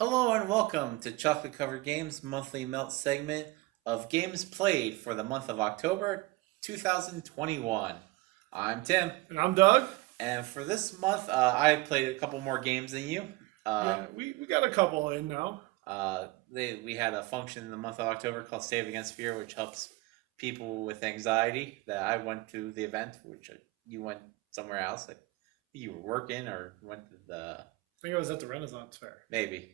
Hello and welcome to Chocolate Covered Games monthly melt segment of games played for the month of October 2021. I'm Tim, And I'm Doug. and for this month, I played a couple more games than you. Yeah, we got a couple in now. We had a function in the month of October called Save Against Fear, which helps people with anxiety. That I went to the event, which you went somewhere else. Like you were working or went to the I think I was at the Renaissance Fair. maybe.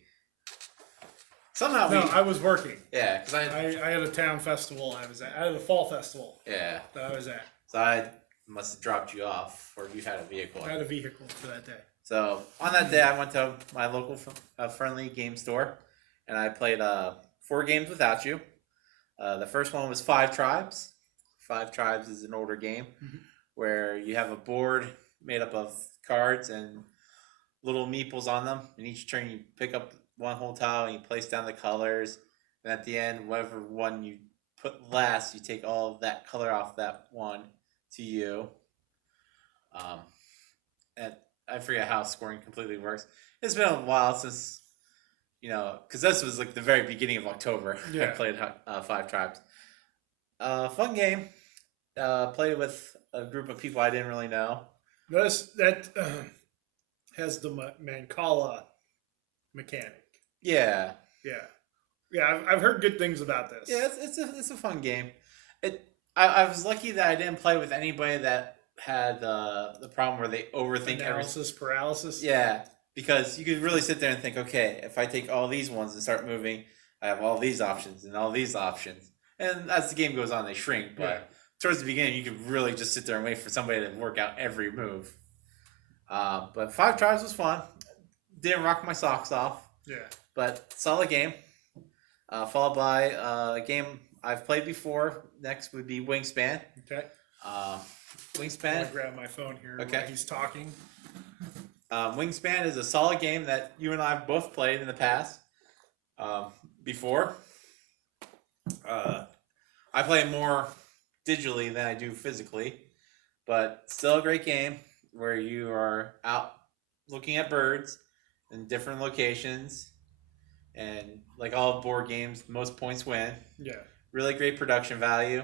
Somehow No, I was working. yeah, because I had a town festival I was at. I had a fall festival yeah. that I was at. So I must have dropped you off, or you had a vehicle. I had a vehicle for that day. So on that day, I went to my local friendly game store, and I played 4 games without you. The first one was Five Tribes. Five Tribes is an older game where you have a board made up of cards and little meeples on them, and each turn you pick up one whole tile and you place down the colors, and at the end, whatever one you put last, you take all of that color off that one to you. And I forget how scoring completely works. It's been a while since, because this was like the very beginning of October. I Yeah. played Five Tribes. Fun game. Played with a group of people I didn't really know. That has the Mancala mechanic. Yeah. Yeah. I've heard good things about this. Yeah, it's a fun game. I was lucky that I didn't play with anybody that had the problem where they overthink Analysis paralysis. Yeah, because you could really sit there and think, okay, if I take all these ones and start moving, I have all these options and all these options. And as the game goes on, they shrink. But towards the beginning, you could really just sit there and wait for somebody to work out every move. But Five Tribes was fun. Didn't rock my socks off. Yeah. But solid game. Followed by a game I've played before. Next would be Wingspan. Okay. Wingspan. I'll grab my phone here Okay. while he's talking. Wingspan is a solid game that you and I have both played in the past. Before. I play more digitally than I do physically. But still a great game where you are out looking at birds in different locations. And like all board games, most points win. Yeah. Really great production value.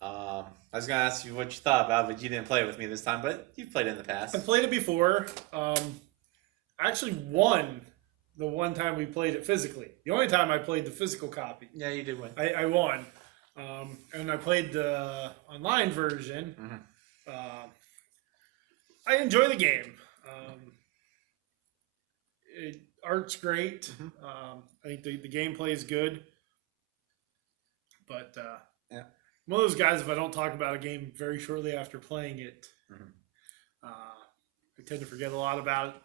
I was gonna ask you what you thought about it, but you didn't play it with me this time. But you've played it in the past. I played it before. I actually won the one time we played it physically. The only time I played the physical copy. Yeah, you did win. I won. And I played the online version. I enjoy the game. Art's great. I think the gameplay is good. But Yeah. I'm one of those guys, if I don't talk about a game very shortly after playing it, I tend to forget a lot about it.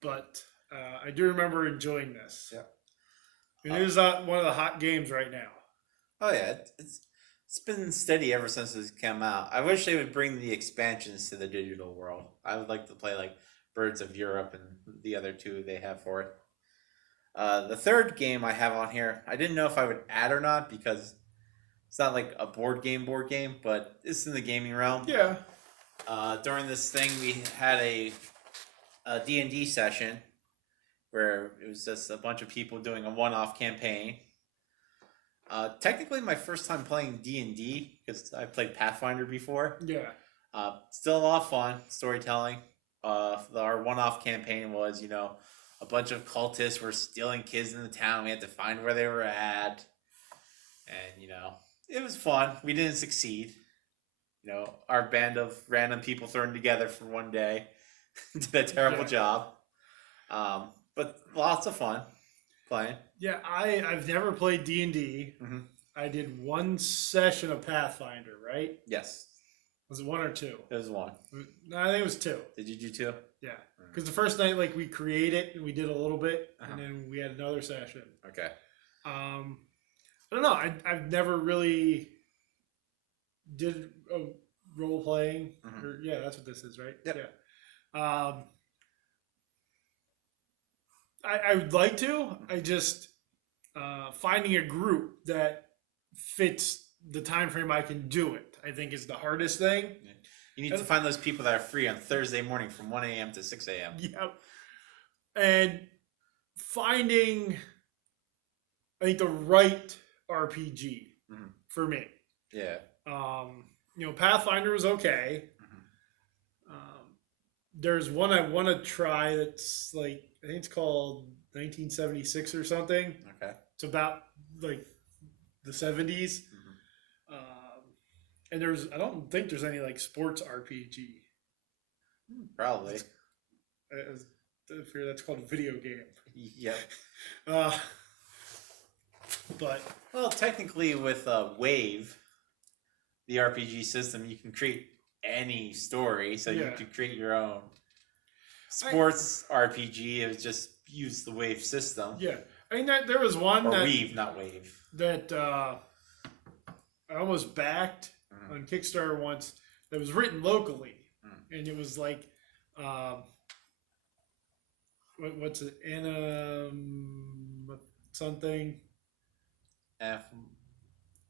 But I do remember enjoying this. Yeah. It is one of the hot games right now. Oh yeah, it's been steady ever since it's come out. I wish they would bring the expansions to the digital world. I would like to play like Birds of Europe and the other two they have for it. The third game I have on here, I didn't know if I would add or not because it's not like a board game, but it's in the gaming realm. Yeah. During this thing, we had a D&D session where it was just a bunch of people doing a one-off campaign. Technically, my first time playing D&D because I played Pathfinder before. Yeah. Still a lot of fun storytelling. Our one-off campaign was, a bunch of cultists were stealing kids in the town. We had to find where they were at, and it was fun. We didn't succeed. Our band of random people thrown together for one day did a terrible job. But lots of fun playing. Yeah, I've never played D&D. I did one session of Pathfinder, right? Yes. Was it one or two? It was one. No, I think it was two. Did you do two? Yeah. Because the first night, we created and we did a little bit, and then we had another session. Okay. I don't know. I've never really did a role playing. Yeah, that's what this is, right? Yep. Yeah. I would like to. I just finding a group that fits the time frame I can do it, I think, is the hardest thing. Yeah. You need to find those people that are free on Thursday morning from 1 a.m. to 6 a.m. Yeah. And finding, I think, the right RPG Mhm. for me. Yeah. Pathfinder was okay. Mhm. There's one I want to try that's like, I think it's called 1976 or something. Okay. It's about like the 70s. Mhm. And I don't think there's any like sports RPG. Probably. I fear that's called a video game. Yep. Uh, but Well, technically, with Wave, the RPG system, you can create any story, so you Yeah. could create your own. Sports RPG is just use the Wave system. yeah, I mean there was one Or that Weave, not Wave. that I almost backed on Kickstarter once that was written locally, and it was like, what's it, something?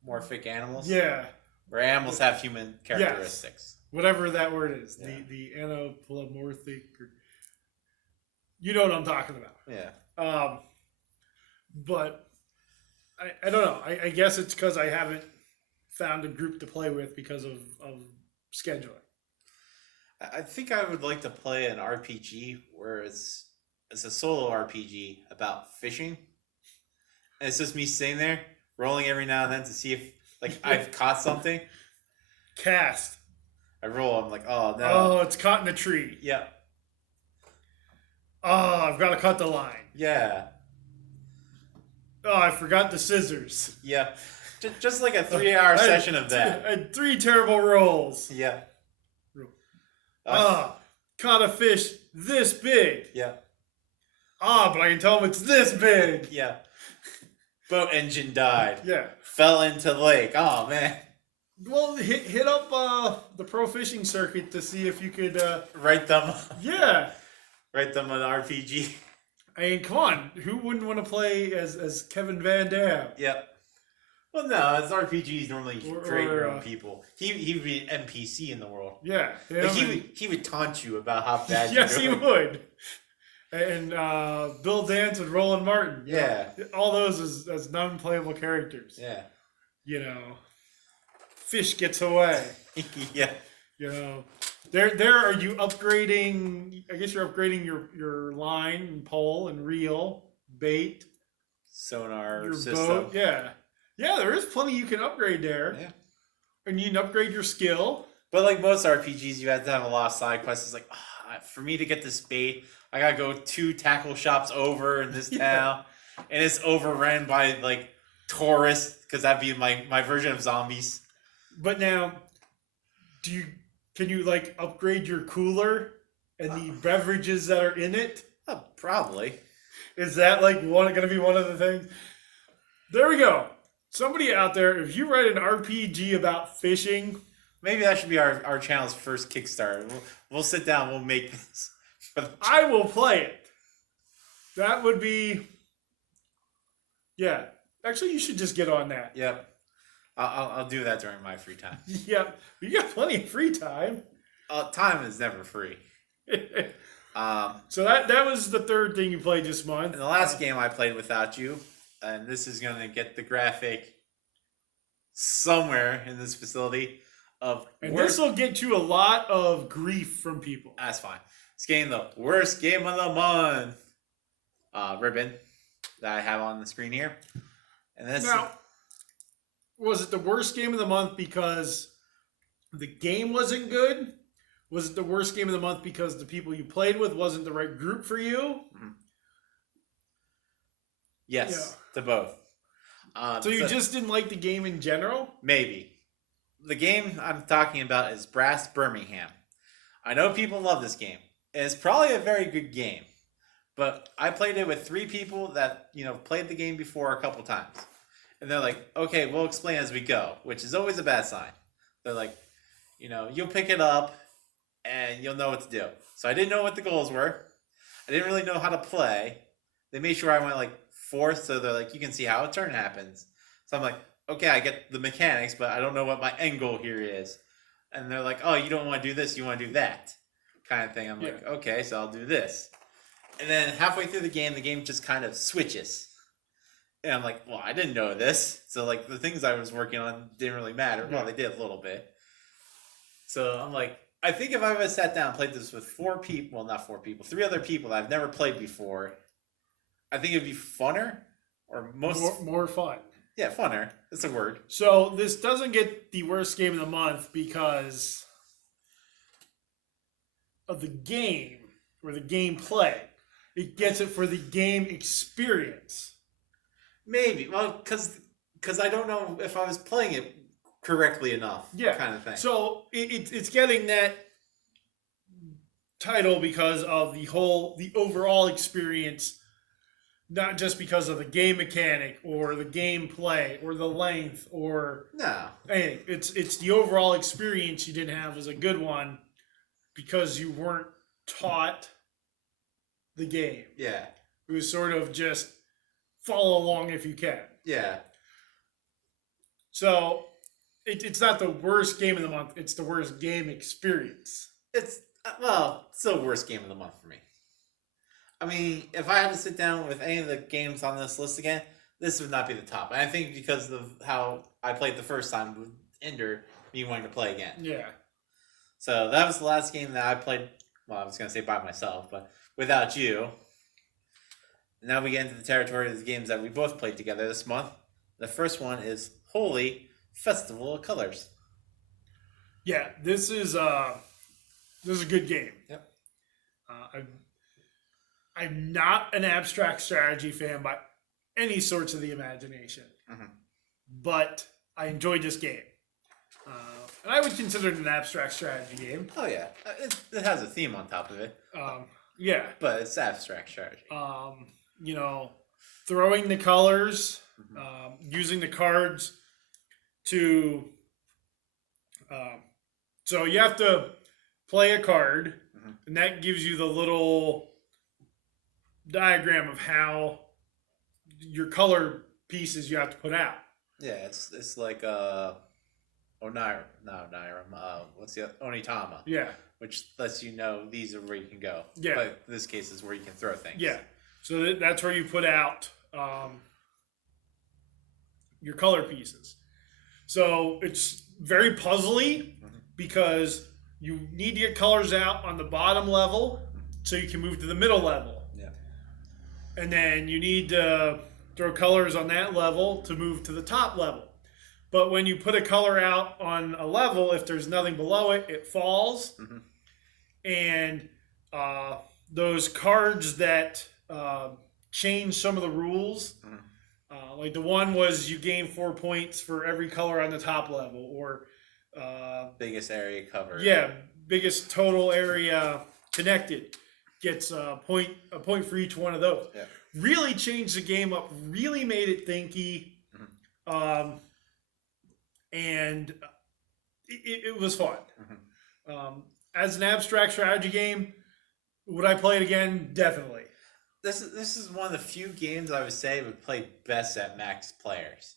Morphic animals? Yeah, Where animals have human characteristics. whatever that word is, Yeah. the anthropomorphic, or, you know what I'm talking about. Yeah. But I don't know. I guess it's because I haven't found a group to play with because of scheduling. I think I would like to play an RPG where it's a solo RPG about fishing. And it's just me sitting there, rolling every now and then to see if I've caught something. Cast. I roll, I'm like, oh no. Oh, it's caught in a tree. Yeah. Oh, I've got to cut the line. Yeah. Oh, I forgot the scissors. Yeah. Just like a 3-hour session of that. I had 3 terrible rolls. Yeah. Caught a fish this big. Yeah. But I can tell them it's this big. Yeah. Boat engine died. Yeah. Fell into the lake. Oh man. Well, hit up the pro fishing circuit to see if you could Write them. Yeah. Write them an RPG. I mean, come on. Who wouldn't want to play as Kevin Van Dam? Yep. Well, no, as RPGs normally create your own or, people. He would be an NPC in the world. Yeah. Like he would taunt you about how bad Yes, you're he doing. would. And Bill Dance and Roland Martin. Yeah. All those as non-playable characters. Yeah. Fish gets away. Yeah. There are you upgrading, I guess you're upgrading your line and pole and reel, bait, Sonar your system. boat. Yeah, there is plenty you can upgrade there. Yeah. And you can upgrade your skill. But like most RPGs, you have to have a lot of side quests. It's like, for me to get this bait, I gotta go 2 tackle shops over in this town, and it's overrun by like tourists because that'd be my version of zombies. But now, can you like upgrade your cooler and the beverages that are in it? Probably. Is that like going to be one of the things? There we go. Somebody out there, if you write an RPG about fishing, maybe that should be our channel's first Kickstarter. We'll sit down. We'll make this. I will play it. That would be. Yeah. Actually, you should just get on that. Yep. I'll do that during my free time. Yep. You got plenty of free time. Time is never free. So that was the third thing you played this month. And the last game I played without you, and this is going to get the graphic somewhere in this facility of. And this will get you a lot of grief from people. That's fine. It's getting the worst game of the month ribbon that I have on the screen here. And this. Now, was it the worst game of the month because the game wasn't good? Was it the worst game of the month because the people you played with wasn't the right group for you? Mm-hmm. Yes, to both. So you just didn't like the game in general? Maybe. The game I'm talking about is Brass Birmingham. I know people love this game. And it's probably a very good game. But I played it with 3 people that, played the game before a couple times. And they're like, okay, we'll explain as we go, which is always a bad sign. They're like, you'll pick it up and you'll know what to do. So I didn't know what the goals were. I didn't really know how to play. They made sure I went like 4th, so they're like, you can see how a turn happens. So I'm like, okay, I get the mechanics, but I don't know what my end goal here is. And they're like, oh, you don't want to do this, you want to do that kind of thing. I'm like, okay, so I'll do this. And then halfway through the game just kind of switches. And I'm like, well, I didn't know this. So like the things I was working on didn't really matter. Well, they did a little bit. So I'm like, I think if I would have sat down and played this with 4 people, well, not 4 people, 3 other people that I've never played before, I think it'd be funner or more fun. Yeah, funner. That's a word. So this doesn't get the worst game of the month because of the game or the gameplay. It gets it for the game experience. Maybe. Well, because I don't know if I was playing it correctly enough. Yeah. Kind of thing. So it's getting that title because of the overall experience, not just because of the game mechanic or the gameplay or the length or anything. It's the overall experience you didn't have was a good one because you weren't taught the game. Yeah. It was sort of just follow along if you can. Yeah. So it's not the worst game of the month. It's the worst game experience. It's still worst game of the month for me. I mean, if I had to sit down with any of the games on this list again, this would not be the top. And I think because of how I played the first time would hinder me wanting to play again. Yeah. So that was the last game that I played. Well, I was going to say by myself, but without you. Now we get into the territory of the games that we both played together this month. The first one is Holy Festival of Colors. Yeah, this is a good game. Yep. I'm not an abstract strategy fan by any sorts of the imagination, but I enjoyed this game. And I would consider it an abstract strategy game. Oh, yeah. It has a theme on top of it. Yeah. But it's abstract strategy. Throwing the colors, using the cards to... so you have to play a card, and that gives you the little diagram of how your color pieces you have to put out. Yeah, it's like what's the other? Onitama. Yeah. Which lets you know these are where you can go. Yeah. But this case is where you can throw things. Yeah. So that's where you put out your color pieces. So it's very puzzly because you need to get colors out on the bottom level so you can move to the middle level. Yeah. And then you need to throw colors on that level to move to the top level. But when you put a color out on a level, if there's nothing below it, it falls. And those cards that change some of the rules, like the one was you gain 4 points for every color on the top level, or biggest area covered. Yeah, biggest total area connected gets a point for each one of those. Yeah. Really changed the game up. Really made it thinky. And it was fun. As an abstract strategy game, would I play it again? Definitely. This is one of the few games I would say would play best at max players.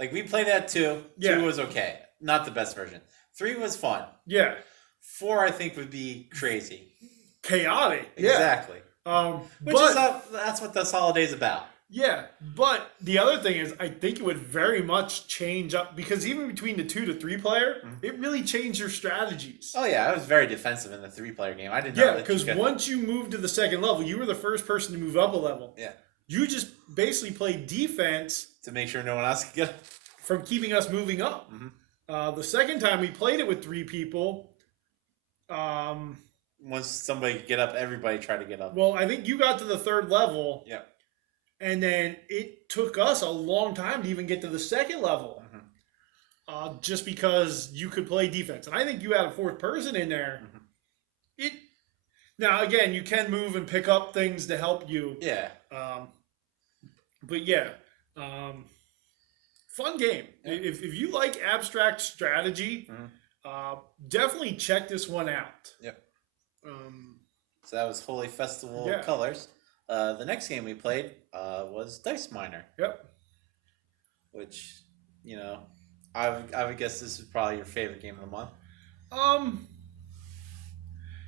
Like we played at 2. Yeah. 2 was okay. Not the best version. 3 was fun. Yeah. 4 I think would be crazy. Chaotic. Exactly. That's what this holiday's about. Yeah, but the other thing is, I think it would very much change up because even between the 2 to 3 player, it really changed your strategies. Oh yeah, I was very defensive in the 3-player game. I didn't know. Yeah, because once you moved to the second level, you were the first person to move up a level. Yeah. You just basically played defense to make sure no one else could get from keeping us moving up. The second time we played it with 3 people, once somebody could get up, everybody tried to get up. Well, I think you got to the 3rd level. Yeah. And then it took us a long time to even get to the 2nd level. Just because you could play defense. And I think you had a 4th person in there. Now, again, you can move and pick up things to help you. Yeah. But yeah. Fun game. Yeah. If you like abstract strategy, definitely check this one out. Yep. So that was Holy Festival of Colors. The next game we played was Dice Miner. Yep. Which, I would guess this is probably your favorite game of the month.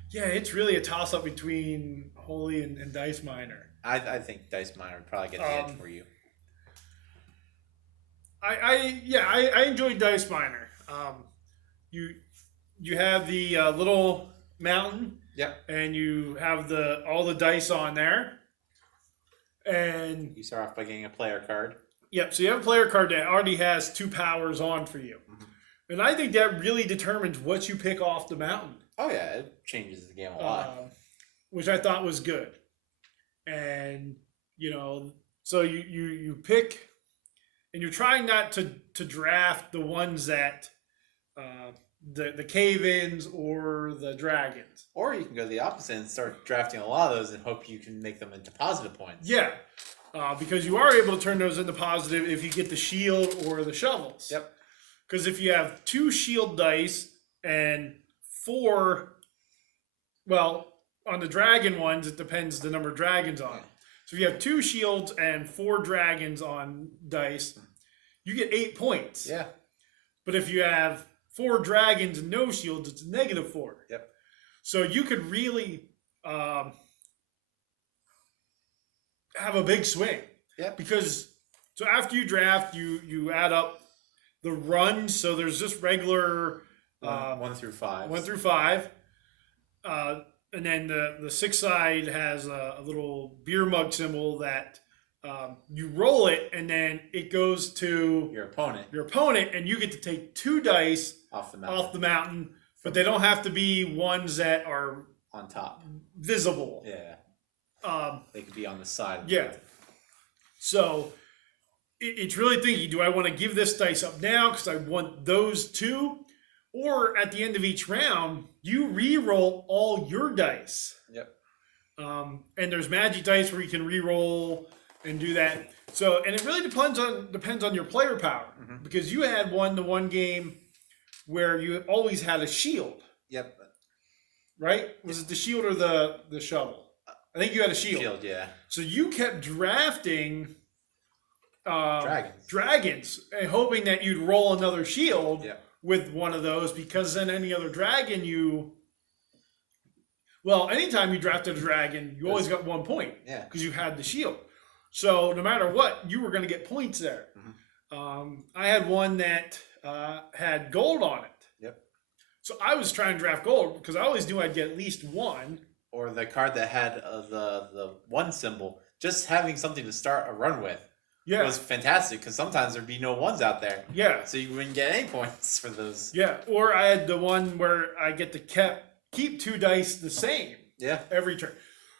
Yeah, it's really a toss-up between Holy and Dice Miner. I think Dice Miner would probably get the edge for you. I enjoyed Dice Miner. You have the little mountain. Yep. And you have all the dice on there. And you start off by getting a player card. Yep. So you have a player card that already has 2 powers on for you. Mm-hmm. And I think that really determines what you pick off the mountain. Oh yeah, it changes the game a lot. Which I thought was good. And so you pick, and you're trying not to draft the ones that the cave-ins or the dragons. Or you can go the opposite and start drafting a lot of those and hope you can make them into positive points. Yeah, because you are able to turn those into positive if you get the shield or the shovels. Yep. Because if you have 2 shield dice and 4, well, on the dragon ones, it depends the number of dragons on it. So if you have 2 shields and 4 dragons on dice, you get 8 points. Yeah. But if you have 4 dragons and no shields, it's -4. Yep. So you could really have a big swing. Yep. Because so after you draft, you add up the runs. So there's just regular 1 through 5. 1 through 5. And then the 6 side has a little beer mug symbol that you roll it, and then it goes to your opponent, and you get to take 2 dice off the mountain, but they don't have to be ones that are on top, visible. Yeah. They could be on the side. Yeah. So it's really thinking: do I want to give this dice up now because I want those 2? Or at the end of each round, you re-roll all your dice. Yep. And there's magic dice where you can re-roll and do that. So, and it really depends on your player power, because you had the one game where you always had a shield. Yep. Right? Was it the shield or the shovel? I think you had a shield. Shield, yeah. So you kept drafting dragons and hoping that you'd roll another shield. Yep. With one of those, because then any other dragon anytime you drafted a dragon, you always got 1 point. Yeah. Because you had the shield. So no matter what, you were going to get points there. Mm-hmm. I had one that had gold on it. Yep. So I was trying to draft gold because I always knew I'd get at least 1. Or the card that had the 1 symbol, just having something to start a run with. Yeah. Was fantastic because sometimes there'd be no 1s out there. Yeah. So you wouldn't get any points for those. Yeah. Or I had the one where I get to keep 2 dice the same. Yeah. Every turn.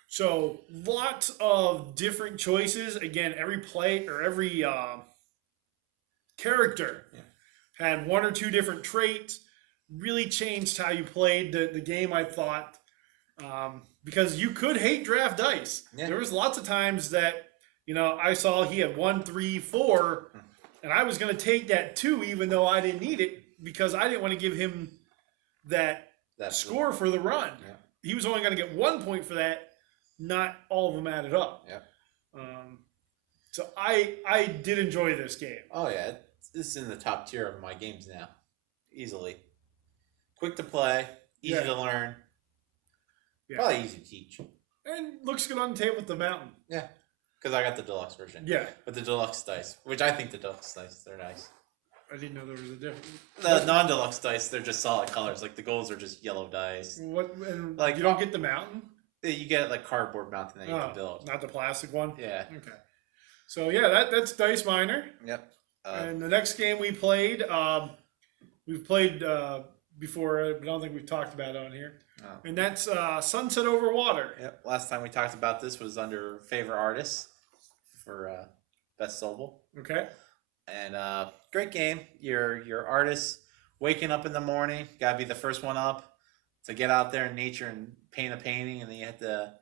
So lots of different choices. Again, every character had 1 or 2 different traits. Really changed how you played the game, I thought. Because you could hate draft dice. Yeah. There was lots of times that I saw he had 1, 3, 4, and I was going to take that 2 even though I didn't need it because I didn't want to give him that score for the run. Yeah. He was only going to get 1 point for that, not all of them added up. Yeah. So I did enjoy this game. Oh yeah, this is in the top tier of my games now, easily. Quick to play, easy to learn, probably easy to teach, and looks good on the table with the mountain. Yeah. Because I got the deluxe version. Yeah. With the deluxe dice, which I think the deluxe dice, they're nice. I didn't know there was a difference. The non-deluxe dice, they're just solid colors. Like the golds are just yellow dice. What? And like you don't get the mountain? You get like cardboard mountain that you can build. Not the plastic one? Yeah. Okay. So yeah, that's Dice Miner. Yep. And the next game we played, we've played before, but I don't think we've talked about it on here. Oh. And that's Sunset Over Water. Yep. Last time we talked about this was under favorite artists for best soulable. Okay. And great game. Your artist waking up in the morning, gotta be the first one up to get out there in nature and paint a painting, and then you have to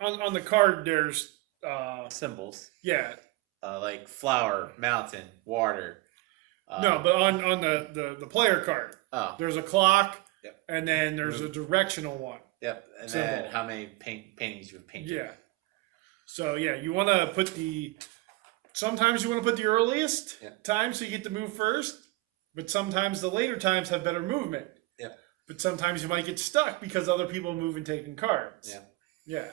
on the card there's symbols. Yeah. Like flower, mountain, water. No, but on the player card, there's a clock. Yep. And then there's a directional one. Yep. And then how many paintings you've painted. Yeah. So you want to put sometimes you want to put the earliest time so you get to move first, but sometimes the later times have better movement. Yep. But sometimes you might get stuck because other people move and taking cards. Yeah. Yeah.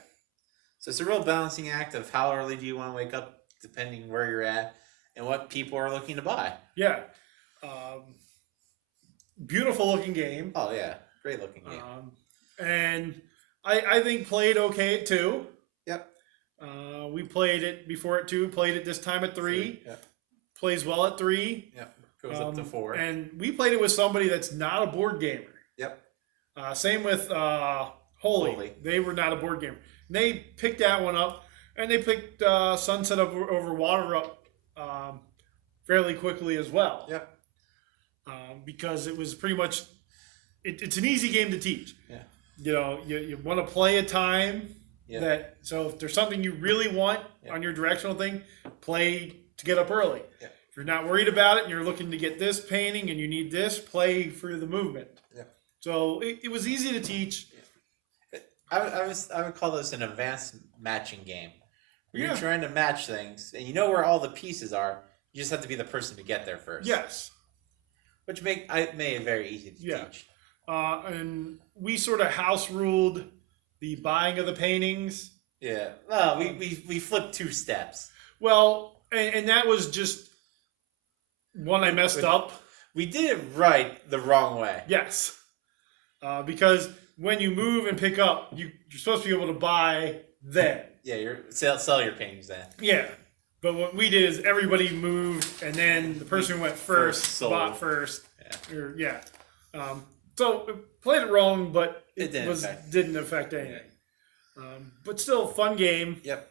So it's a real balancing act of how early do you want to wake up, depending where you're at, and what people are looking to buy. Yeah. Beautiful looking game. Oh yeah, great looking game. And I think played okay at 2. Yep. We played it before at 2. Played it this time at 3. Yep. Plays well at 3. Yep. Goes up to 4. And we played it with somebody that's not a board gamer. Yep. Same with Holy. They were not a board gamer. And they picked that one up, and they picked Sunset over Water up fairly quickly as well. Yep. Because it was pretty much, it's an easy game to teach. Yeah. You know, you want to play a time Yeah. so if there's something you really want on your directional thing, play to get up early. Yeah. If you're not worried about it and you're looking to get this painting and you need this, play for the movement. Yeah. So it was easy to teach. I would call this an advanced matching game. Where you're Yeah. trying to match things, and you know where all the pieces are. You just have to be the person to get there first. Yes. Which made it very easy to teach. And we sort of house ruled the buying of the paintings. Yeah. Well, we flipped 2 steps. Well, and that was just one I messed up. We did it right the wrong way. Yes. Because when you move and pick up, you're supposed to be able to buy then. Yeah, sell your paintings then. Yeah. But what we did is everybody moved, and then the person who went first bought first. Yeah. So it played it wrong, but It didn't affect anything. But still, fun game. Yep.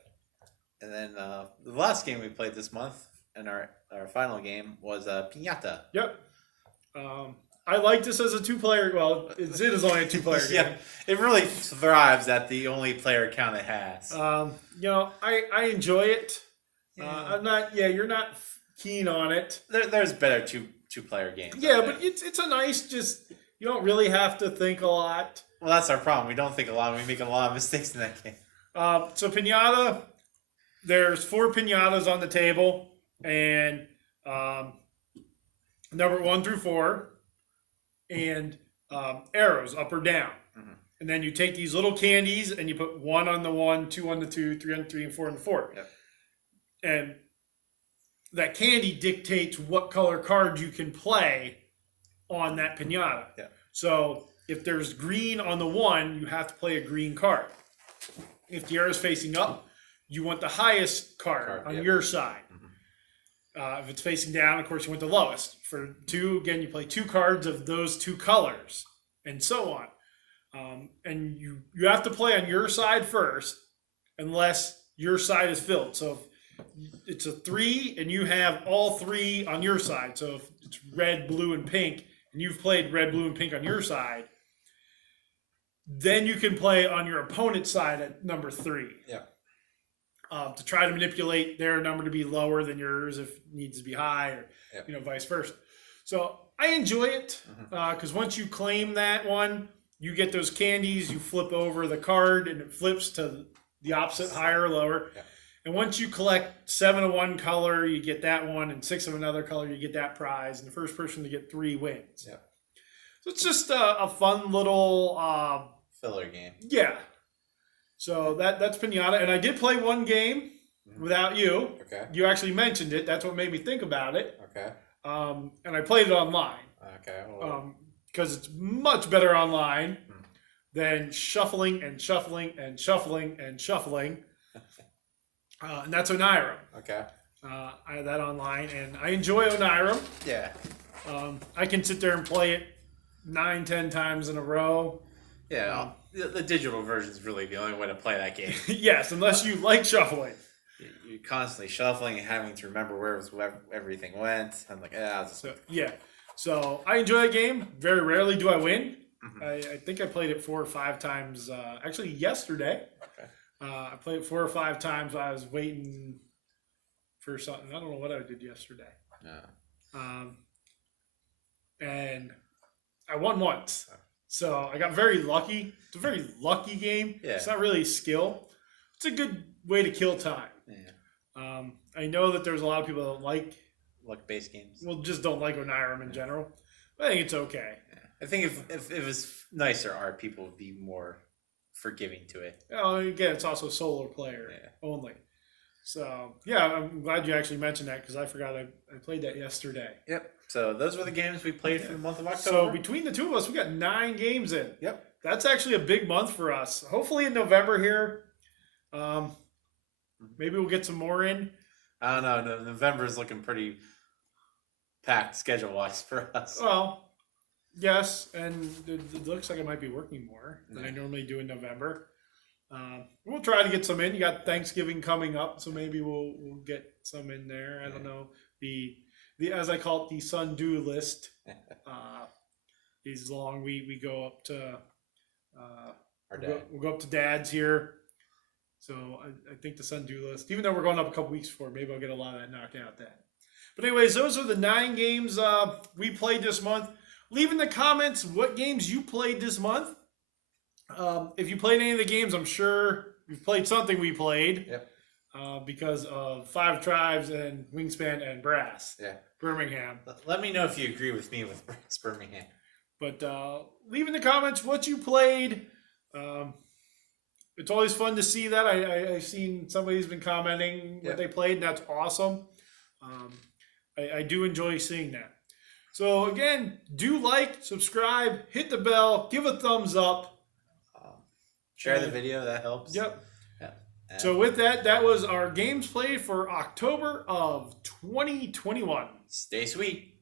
And then the last game we played this month, and our final game was Piñata. Yep. I like this as a 2-player. Well, it is only a 2-player game. Yeah, it really thrives at the only player count it has. You know, I enjoy it. I'm not. Yeah, you're not keen on it. There's better two-player games. Yeah, but it's a nice. Just you don't really have to think a lot. Well, that's our problem. We don't think a lot. We make a lot of mistakes in that game. So Piñata, there's 4 piñatas on the table, and number 1 through 4, and arrows up or down. Mm-hmm. And then you take these little candies and you put 1 on the 1, 2 on the 2, 3 on the 3, and 4 on the 4. Yep. And that candy dictates what color card you can play on that piñata. Yep. So if there's green on the 1, you have to play a green card. If the arrow is facing up, you want the highest card on your side. Mm-hmm. If it's facing down, of course, you want the lowest. For 2, again, you play 2 cards of those 2 colors, and so on. And you have to play on your side first, unless your side is filled. So if it's a 3, and you have all 3 on your side. So if it's red, blue, and pink, and you've played red, blue, and pink on your side, then you can play on your opponent's side at number 3. Yeah. To try to manipulate their number to be lower than yours if it needs to be high, or vice versa. So I enjoy it because once you claim that one, you get those candies. You flip over the card and it flips to the opposite, higher or lower. Yeah. And once you collect 7 of one color, you get that one, and 6 of another color, you get that prize. And the first person to get 3 wins. Yeah. So it's just a fun little filler game. Yeah. So that's Piñata. And I did play 1 game without you. Okay. You actually mentioned it. That's what made me think about it. Okay. And I played it online. Okay. Because it's much better online than shuffling and shuffling and shuffling and shuffling. And that's Oniram. Okay. I have that online, and I enjoy Oniram. Yeah. I can sit there and play it 9-10 times in a row. Yeah. The digital version is really the only way to play that game. Yes, unless you like shuffling. You're constantly shuffling and having to remember where everything went. I'm like, So I enjoy the game. Very rarely do I win. I think I played it 4 or 5 times. Actually, yesterday. Okay. I played it 4 or 5 times while I was waiting for something. I don't know what I did yesterday. No. And I won once. So I got very lucky. It's a very lucky game. Yeah. It's not really skill. It's a good way to kill time. Yeah. I know that there's a lot of people that like luck-based games. Well, just don't like Oniram in general. But I think it's okay. Yeah. I think if it was nicer art, people would be more forgiving to it. Oh, again, it's also solar player only. So yeah, I'm glad you actually mentioned that because I forgot I played that yesterday. Yep. So those were the games we played for the month of October. So between the two of us, we got 9 games in. Yep. That's actually a big month for us. Hopefully in November here, maybe we'll get some more in. I don't know. November is looking pretty packed schedule-wise for us. Well, yes, and it looks like I might be working more than I normally do in November. We'll try to get some in. You got Thanksgiving coming up, so maybe we'll get some in there. I don't know. The as I call it, the sun-due list is long. We go up to we'll go up to Dad's here. So I think the sun-due list, even though we're going up a couple weeks before, maybe I'll get a lot of that knocked out then. But anyways, those are the 9 games we played this month. Leave in the comments what games you played this month. If you played any of the games, I'm sure you've played something we played. Yep. Because of Five Tribes and Wingspan and Brass. Yeah. Birmingham. Let me know if you agree with me with Brass Birmingham. But leave in the comments what you played. It's always fun to see that. I've seen somebody's been commenting what they played, and that's awesome. I do enjoy seeing that. So again, do like, subscribe, hit the bell, give a thumbs up. Share the video, that helps. Yep. Yeah. So with that, that was our games played for October of 2021. Stay sweet.